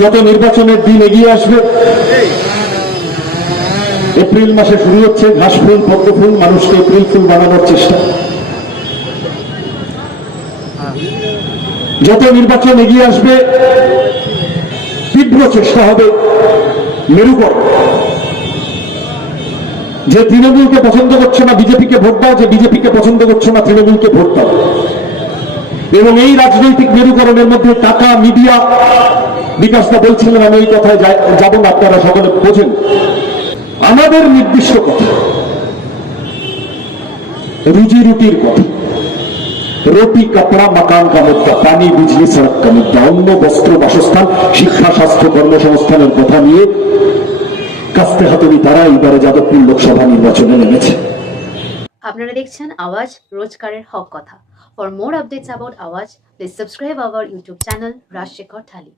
যত নির্বাচনের দিন এগিয়ে আসবে, এপ্রিল মাসে শুরু হচ্ছে ঘাস ফুল পদ্ম ফুল, মানুষকে এপ্রিল ফুল বানানোর চেষ্টা। যত নির্বাচন এগিয়ে আসবে, তীব্র চেষ্টা হবে মেরুকরণ। যে তৃণমূলকে পছন্দ করছে না বিজেপিকে ভোট দাও, যে বিজেপিকে পছন্দ করছে না তৃণমূলকে ভোট দাও। এবং এই রাজনৈতিক মেরুকরণের মধ্যে টাকা, মিডিয়া, বিকাশদা বলছিলেন, আমি এই কথায় যাব না, আপনারা সকলে বোঝেন। আমাদের নির্দিষ্ট কথা, রুজি রুটির কথা, রুটি কাপড়া মাকান কা মুদ্দা, পানি বিজলি সড়ক কা মুদ্দা, অন্ন বস্ত্র বাসস্থান শিক্ষা স্বাস্থ্য কর্মসংস্থানের কথা নিয়ে কাস্তে হাতুড়ি তারা এবারে যাদবপুর লোকসভা নির্বাচনে নেমেছে। আপনারা দেখছেন আওয়াজ, রোজকারের হক কথা। ফর মোর আপডেটস অ্যাবাউট আওয়াজ, please subscribe our YouTube channel Rajshekhar thali.